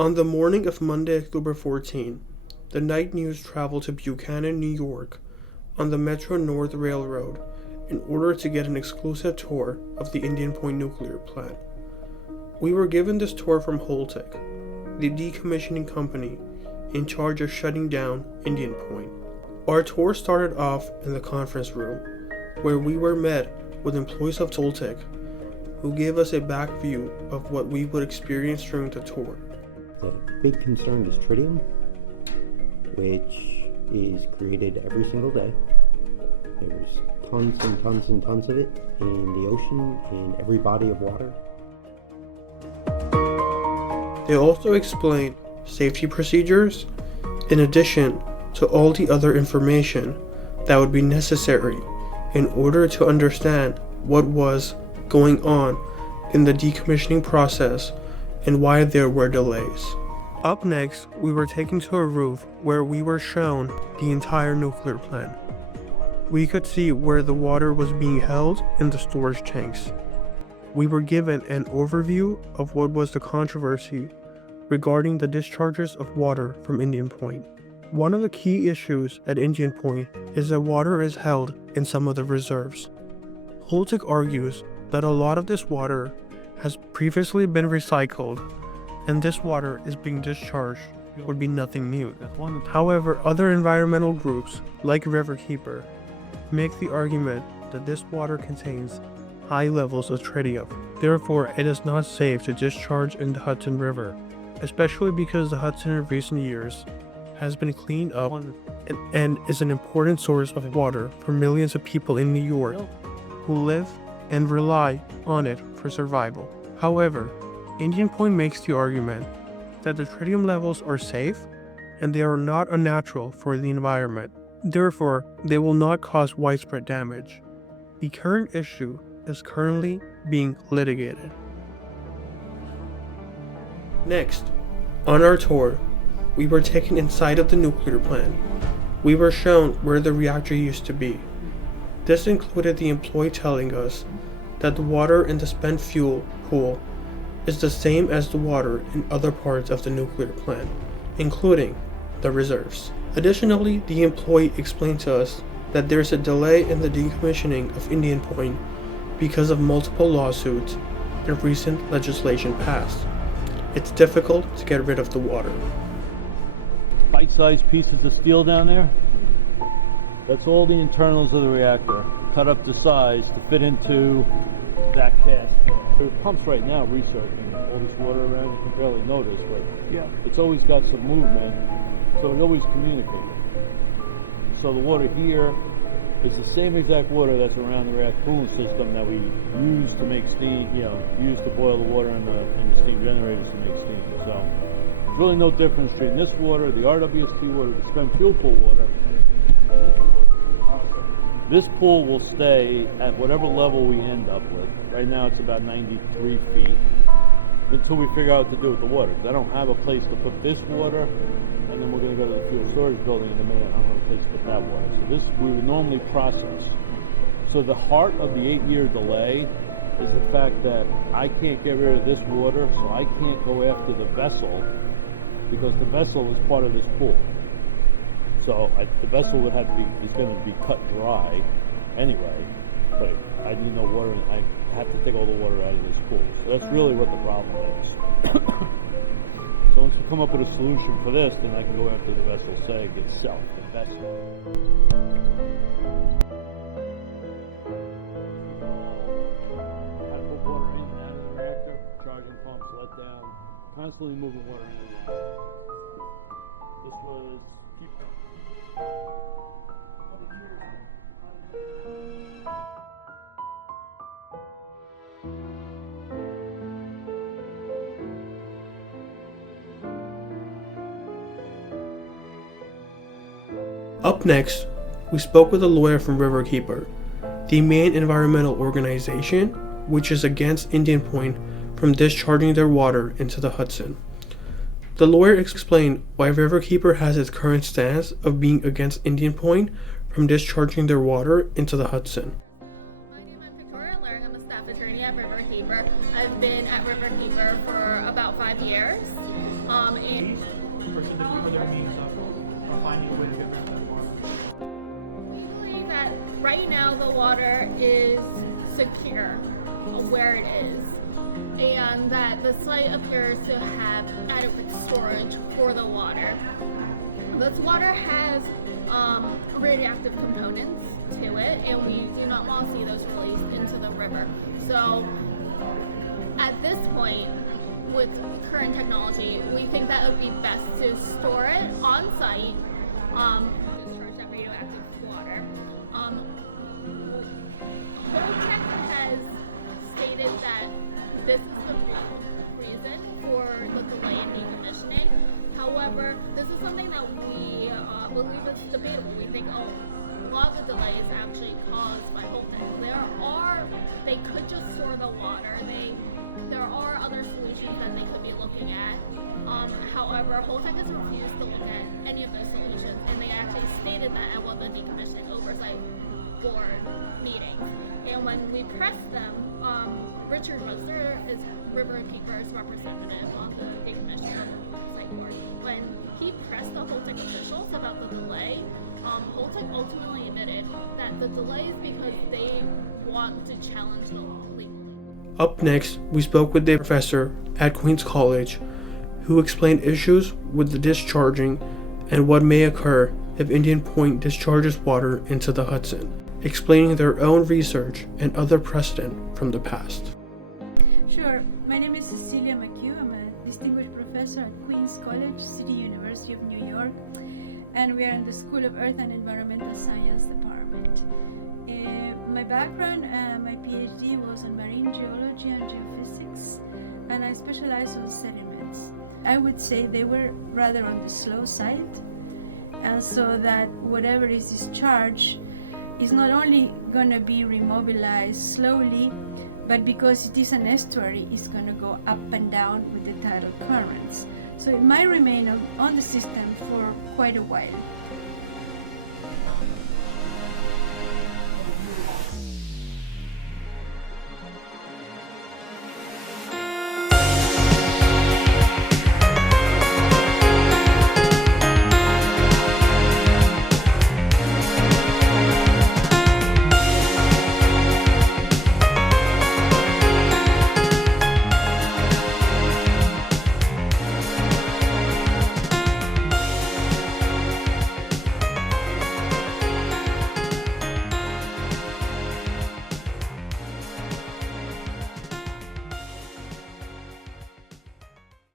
On the morning of Monday, October 14, the night news traveled to Buchanan, New York, on the Metro North Railroad in order to get an exclusive tour of the Indian Point nuclear plant. We were given this tour from Holtec, the decommissioning company in charge of shutting down Indian Point. Our tour started off in the conference room, where we were met with employees of Holtec who gave us a back view of what we would experience during the tour. The big concern is tritium, which is created every single day. There's tons and tons and tons of it in the ocean, in every body of water. They also explained safety procedures, in addition to all the other information that would be necessary in order to understand what was going on in the decommissioning process and why there were delays. Up next, we were taken to a roof where we were shown the entire nuclear plant. We could see where the water was being held in the storage tanks. We were given an overview of what was the controversy regarding the discharges of water from Indian Point. One of the key issues at Indian Point is that water is held in some of the reserves. Holtec argues that a lot of this water has previously been recycled, and this water is being discharged would be nothing new. However, other environmental groups, like Riverkeeper, make the argument that this water contains high levels of tritium. Therefore, it is not safe to discharge in the Hudson River, especially because the Hudson in recent years has been cleaned up and is an important source of water for millions of people in New York who live and rely on it for survival. However, Indian Point makes the argument that the tritium levels are safe and they are not unnatural for the environment. Therefore, they will not cause widespread damage. The current issue is currently being litigated. Next, on our tour, we were taken inside of the nuclear plant. We were shown where the reactor used to be. This included the employee telling us that the water in the spent fuel pool is the same as the water in other parts of the nuclear plant, including the reserves. Additionally, the employee explained to us that there's a delay in the decommissioning of Indian Point because of multiple lawsuits and recent legislation passed. It's difficult to get rid of the water. Bite-sized pieces of steel down there, that's all the internals of the reactor, cut up to size to fit into that cast. The pump's right now recirculating all this water around, you can barely notice, but it's always got some movement, so it always communicates. So the water here is the same exact water that's around the reactor cooling system that we use to make steam, use to boil the water in the steam generators to make steam. So there's really no difference between this water, the RWST water, the spent fuel pool water. This pool will stay at whatever level we end up with. Right now it's about 93 feet until we figure out what to do with the water. Because I don't have a place to put this water, and then we're going to go to the fuel storage building in a minute. I don't have a place to put that water. So this we would normally process. So the heart of the 8-year delay is the fact that I can't get rid of this water, so I can't go after the vessel because the vessel is part of this pool. So the vessel would have to be, it's going to be cut dry anyway, but I need no water, and I have to take all the water out of this pool. So that's really what the problem is. So once we come up with a solution for this, then I can go after the vessel seg itself, the vessel. I put water in and out of the reactor, charging pumps, let down, constantly moving water in and out. This was Up next, we spoke with a lawyer from Riverkeeper, the main environmental organization which is against Indian Point from discharging their water into the Hudson. The lawyer explained why Riverkeeper has its current stance of being against Indian Point from discharging their water into the Hudson. My name is Victoria Laring. I'm a staff attorney at Riverkeeper. I've been at Riverkeeper for about 5 years. right now the water is secure where it is, and that the site appears to have adequate storage for the water. This water has radioactive components to it, and we do not want to see those released into the river. So at this point, with current technology, we think that it would be best to store it on site, discharge that radioactive water. Holtec has stated that this is the reason for the delay in decommissioning. However, this is something that we believe is debatable. We think, a lot of the delay is actually caused by Holtec. They could just store the water. There are other solutions that they could be looking at. However, Holtec has refused to look at any of those solutions, and they actually stated that at one of the decommissioning oversight board meetings. And when we pressed them, Richard Webster is Riverkeeper's representative on the decommissioning oversight board. When he pressed the Holtec officials about the delay, Holtec ultimately admitted that the delay is because they want to challenge the law legally. Up next, we spoke with a professor at Queens College who explained issues with the discharging and what may occur if Indian Point discharges water into the Hudson, explaining their own research and other precedent from the past. Sure. My name is Cecilia McHugh. I'm a distinguished professor at Queens College, City University of New York, and we are in the School of Earth and Environmental Science Department. My background, my PhD was in marine geology and geophysics, and I specialized on sediments. I would say they were rather on the slow side, and so that whatever is discharged is not only going to be remobilized slowly, but because it is an estuary, it's going to go up and down with the tidal currents. So it might remain on the system for quite a while.